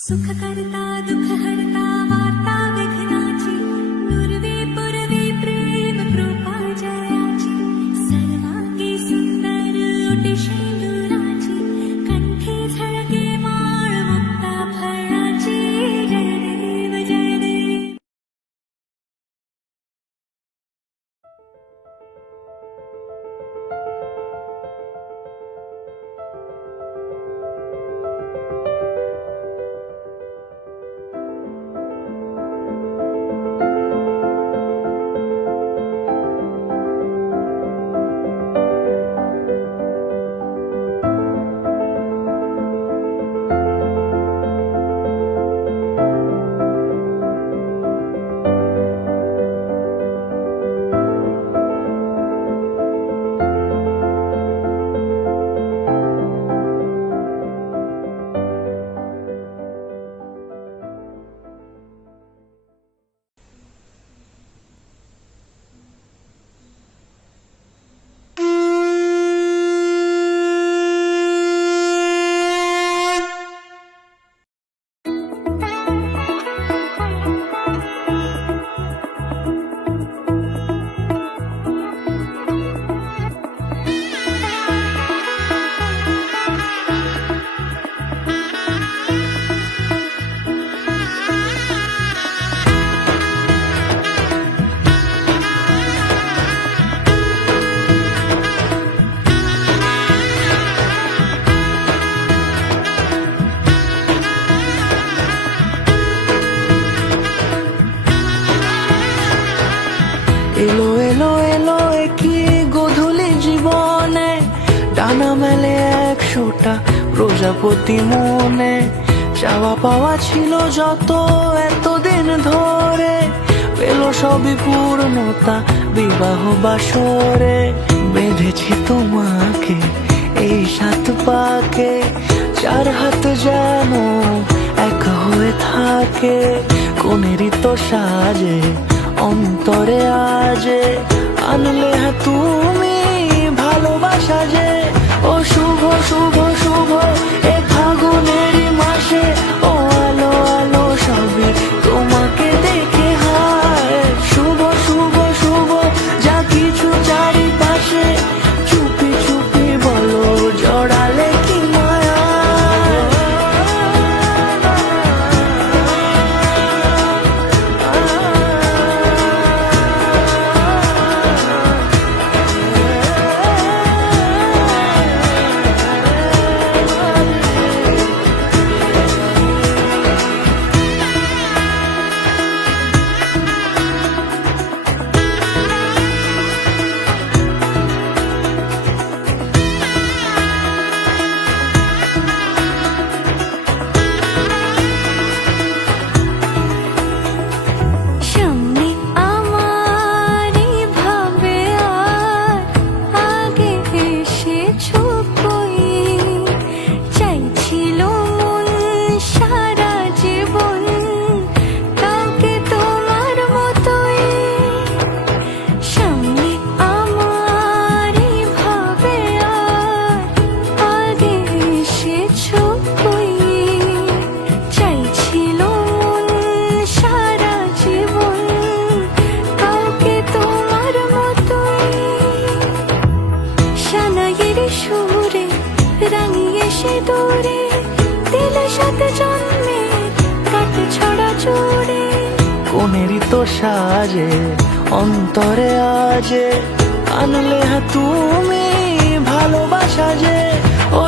सुख करता दुख हरता वार्ता विघ्नाची नुरवी पुरवी प्रेम कृपा जयाची सर्वांगी सुंदर उटी शेंदुराची कंठी झळके माळ मुक्ता फळाची जय देव जय देव. এলো এলো এলো কি গোধূলি জীবনে ডানা মেলে 100টা প্রজাপতি মনে চাওয়া পাওয়া ছিল যত এতদিন ধরে পেল সবই পূর্ণতা বিবাহ বাসরে বেঁধেছি তোমাকে এই 7 পাকে 4 হাত যেন এক হয়ে থাকে কোনেরই তো সাজে অন্তরে আজে আনলে তুমি ভালোবাসা যে ও শুভ শুভ শুভ এ ফাগুনেরই মাসে ও আলো আলো সবই তোমাকে দেখে হায় শুভ শুভ শুভ যা কিছু চারিপাশে চুপি চুপি বলো জড়ালে কি মায়া কোনেরই তো সাজে অন্তরে আজে আনলে তুমি ভালোবাসা যে ও